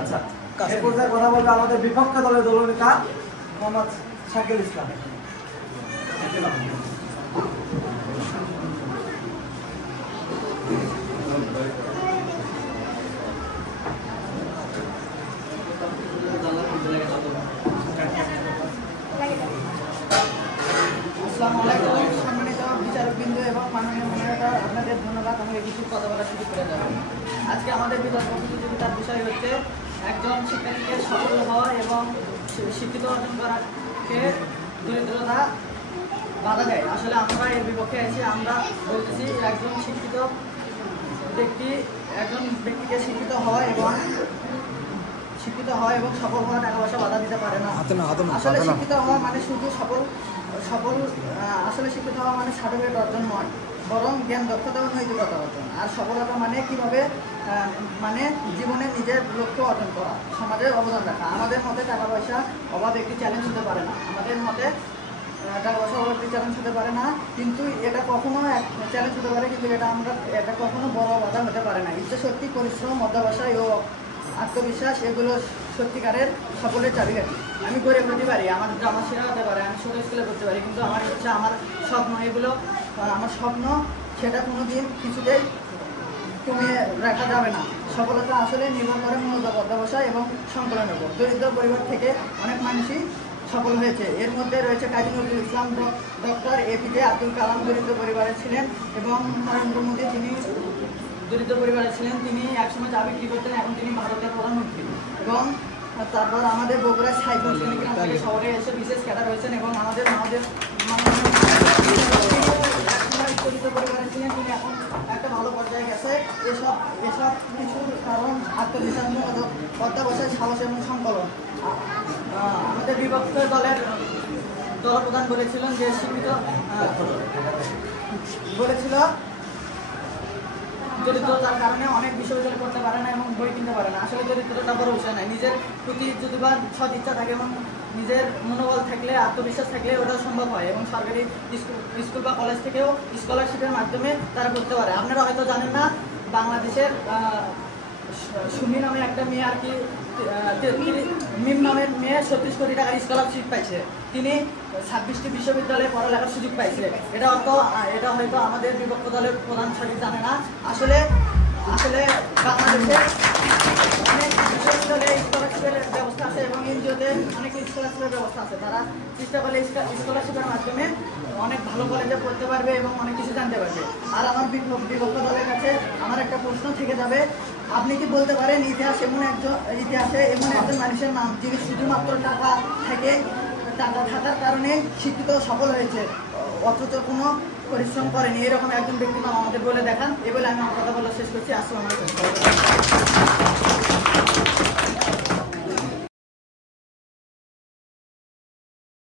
আচ্ছা, এই পর্যায়ে কথা বলবে আমাদের বিপক্ষ দলের দলনেতা মোহাম্মদ শাকিল ইসলাম। সম্মানিত বিচারকবৃন্দ এবং মাননীয় মহিলারা, আপনাদের ধন্যবাদ আমাকে কিছু কথা বলার সুযোগ করে দেওয়া। আজকে আমাদের বিতর্ক প্রতিযোগিতার বিষয় হচ্ছে একজন শিক্ষার্থীকে সফল হওয়া এবং শিক্ষিত অর্জন করাকে দরিদ্রতা বাধা দেয়। আসলে আমরা এর বিপক্ষে আছি। আমরা বলতেছি একজন ব্যক্তিকে শিক্ষিত হওয়া এবং সফল হওয়া টাকা পয়সা বাধা দিতে পারে না। আসলে শিক্ষিত হওয়া মানে শুধু আসলে শিক্ষিত হওয়া মানে সার্টিফিকেট অর্জন নয়, বরং জ্ঞান, দক্ষতা ও নৈতিকতা অর্জন। আর সফলতা মানে কিভাবে মানে জীবনে নিজের লক্ষ্য অর্জন করা, সমাজের অবদান রাখা। আমাদের মতে টাকা পয়সা অভাব একটি চ্যালেঞ্জ হতে পারে না। আমাদের মতে টাকা পয়সা অভাব একটি চ্যালেঞ্জ হতে পারে না, কিন্তু এটা কখনো চ্যালেঞ্জ হতে পারে, কিন্তু এটা কখনো বড় বাধা হতে পারে না। ইচ্ছাশক্তি, পরিশ্রম, অধ্যবসায় ও আত্মবিশ্বাস এগুলো সত্যিকারের সফলের চাবিকাঠি। আমি গরিব হতে পারি, আমার জামা ছেঁড়া হতে পারে, আমি ছোটো স্কুলে পড়তে পারি, কিন্তু আমার ইচ্ছা, আমার স্বপ্ন, এগুলো আমার স্বপ্ন, সেটা কোনো দিন কিছুতেই কমিয়ে রাখা যাবে না। সফলতা আসলে নির্ভর করে মূলত অধ্যবসায় এবং সংকলনের উপর। দরিদ্র পরিবার থেকে অনেক মানুষই সফল হয়েছে। এর মধ্যে রয়েছে কাজী নজরুল ইসলাম, ডক্টর এপিজে আব্দুল কালাম দরিদ্র পরিবারে ছিলেন, এবং নরেন্দ্র মোদী, তিনি দরিদ্র পরিবারে ছিলেন। তিনি একসময় চা বিক্রি করতেন, এখন তিনি ভারতের প্রধানমন্ত্রী। এবং তারপর আমাদের বগুড়ার সাইকেল শহরে এসে বিশেষ ক্যাডার হয়েছেন, এবং আমাদের দরিদ্র পরিবারে ছিলেন, তিনি এখন একটা ভালো পর্যায়ে গেছে। এসব কিছুর কারণ আত্মবিশ্বাস, অধ্যবসায়, সাহস এবং সংকলন। আমাদের বিপক্ষ দলের দলপ্রধান বলেছিলেন যে দরিদ্রতার কারণে অনেক বিশ্ববিদ্যালয় করতে পারে না এবং বই কিনতে পারে না। আসলে দরিদ্রতা বড় বিষয় নয়। নিজের প্রতি যদি বা সৎ ইচ্ছা থাকে এবং নিজের মনোবল থাকলে, আত্মবিশ্বাস থাকলে ওটা সম্ভব হয়, এবং সরকারি স্কুল বা কলেজ থেকেও স্কলারশিপের মাধ্যমে তারা করতে পারে। আপনারা হয়তো জানেন না, বাংলাদেশের সুমি নামে একটা মেয়ে, আর কি মিম নামের মেয়ে 36 কোটি টাকার স্কলারশিপ পাইছে। তিনি 26টি বিশ্ববিদ্যালয়ে পড়ালেখার সুযোগ পাইছে। এটা হয়তো আমাদের বিপক্ষ দলের প্রধান সঠিক জানে না। আসলে বাংলাদেশে অনেক বিশ্ববিদ্যালয়ে স্কলারশিপের ব্যবস্থা আছে এবং এনজিওতে অনেক স্কলারশিপের ব্যবস্থা আছে। তারা চেষ্টা করলে স্কলারশিপের মাধ্যমে অনেক ভালো কলেজে পড়তে পারবে এবং অনেক কিছু জানতে পারবে। আর আমার বিপক্ষ দলের কাছে আমার একটা প্রশ্ন থেকে যাবে, আপনি কি বলতে পারেন ইতিহাসে এমন একজন মানুষের নাম যিনি শুধুমাত্র টাকা থাকার কারণে শিক্ষিত সফল হয়েছে, অথচ কোনো পরিশ্রম করেনি? এরকম একজন ব্যক্তির নাম আমাদের বলে দেখান। এই বলে আমি আমার কথা বলা শেষ করছি। আসসালামু আলাইকুম।